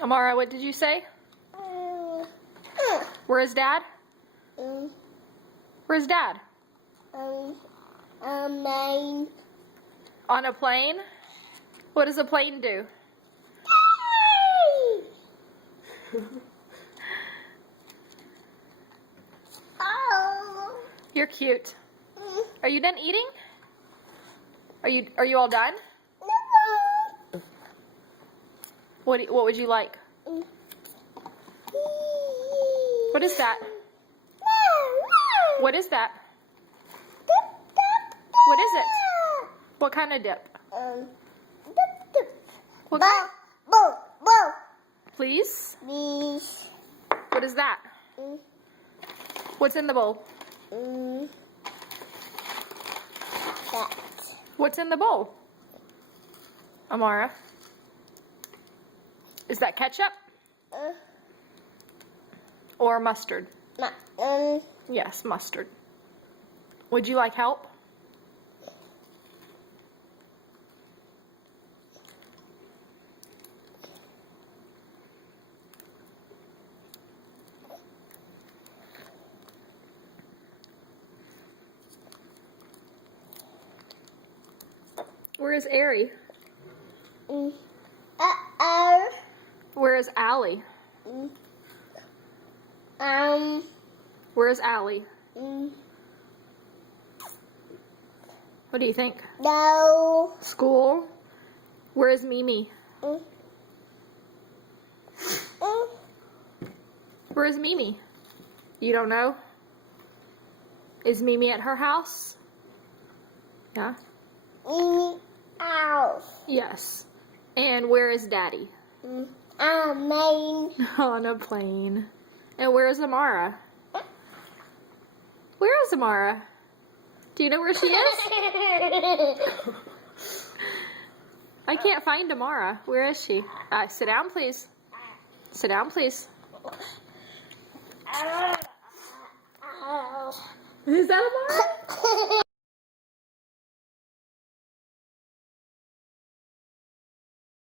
Amara, what did you say? Where is Dad? Where's Dad? Mine. On a plane? What does a plane do? Oh. You're cute. Are you done eating? Are you all done? What would you like? What is that? What is that? What is it? What kind of dip? What kind? Please? Please. What is that? What's in the bowl? That. What's in the bowl? Amara? Is that ketchup? Or mustard? Yes, mustard. Would you like help? Where is Ari? Where is Allie? Where is Allie? What do you think? No. School? Where is Mimi? Where is Mimi? You don't know? Is Mimi at her house? Yeah? House. Yes. And where is Daddy? Mine. On a plane. And where is Amara? Where is Amara? Do you know where she is? I can't find Amara. Where is she? Sit down, please. Sit down, please. Is that Amara?